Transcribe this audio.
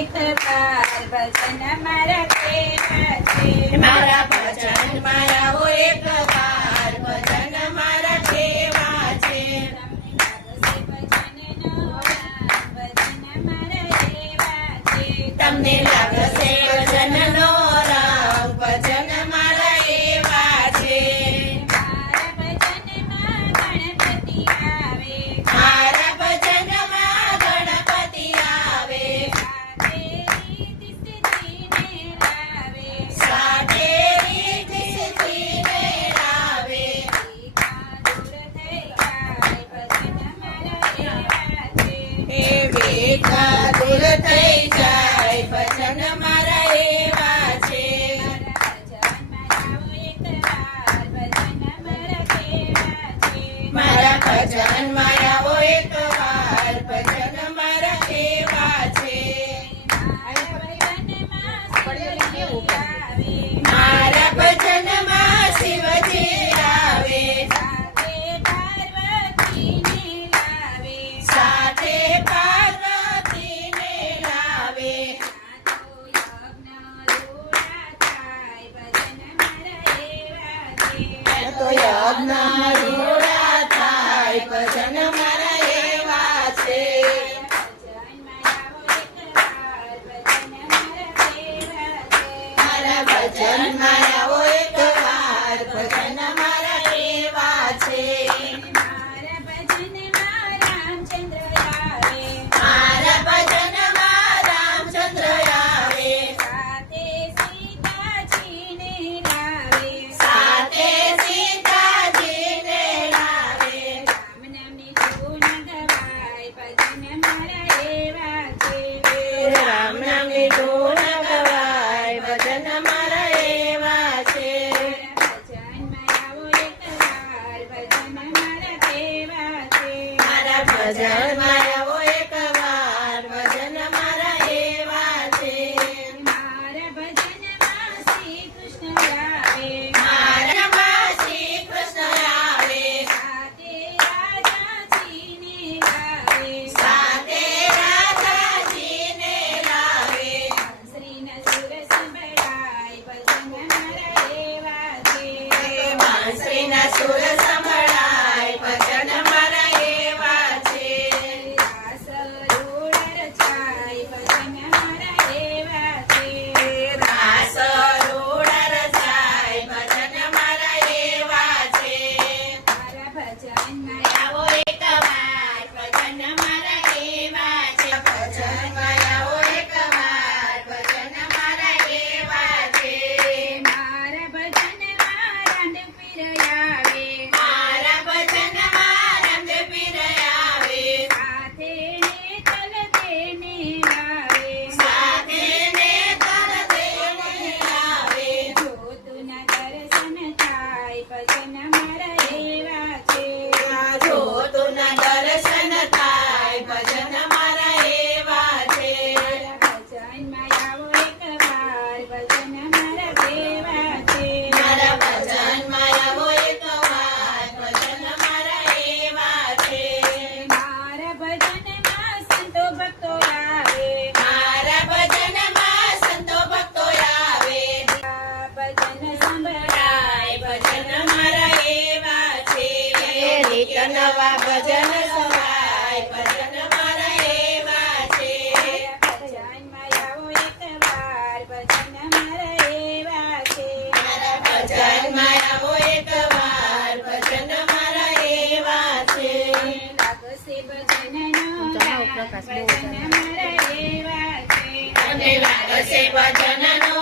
એક વાર ભજન મારા કેવા છે મારા ભજન મારા આવો એક વાર ભજન મારા કેવા છે તમને લાગશે ભજનનો રંગ ભજન મારા એવા છે મારા ભજનમાં ગણપતિ આવે સાથે રીતિ સિદ્ધિને લાવે એ વેદના દૂર થઈ જાય ભજન મારા એવા છે મારા ભજન મારા આવો એક વાર ભજન મારા કેવા છે મારા ભજનમાં શિવજી આવે સાથે પાર્વતીને લાવે તો યજ્ઞ રૂડા થાય ભજન મારા એવા છે મારા ભજન મારા આવો એક વાર ભજન મારા એવા છે મારા ભજનમાં રામચંદ્ર આવે સાથે સીતાજીને લાવે રામ નામની ધૂન ગવાય ભજન મારા એવા છે મારા ભજન મારા આવો એક વાર ભજન મારા એવા છે મારા શ્રી કૃષ્ણ આવે સાથે રાધાજીને લાવે બાંસરીના સુર સંભળાય ભજન મારા એવા છે રાસ રૂડ રચાય ભજન મારા એવા છે મારા ભજનમાં આવો એક વાર ભજન મારા એવા છે ભજનમાં આવો એક વાર ભજન મારા એવા છે મારા ભજનમાં રંગપીર આવે સાથે ને તલ દેને લાવે જ્યોતના દર્શન થાય ભજન મારા એવા છે જ્યોતના દર્શન થાય ભજન મારા એવા છે ભજનમાં આવો એક વાર ભજન મારા એવા છે મારા ભજનમાં આવો એક વાર ભજન મારા એવા છે મારા ભજનમાં સંતો ભક્તો આવે ભજન સંભળાય ભજન મારા એવા છે રીત નવા ભજન સવાય ભજન મારા એવા છે ભજનમાં આવો એક વાર ભજન મારા એવા છે મારા ભજનમાં આવો એક વાર ભજન મારા એવા છે લાગશે ભજનનો ભજન મારા એવા છે અને લાગશે ભજનનો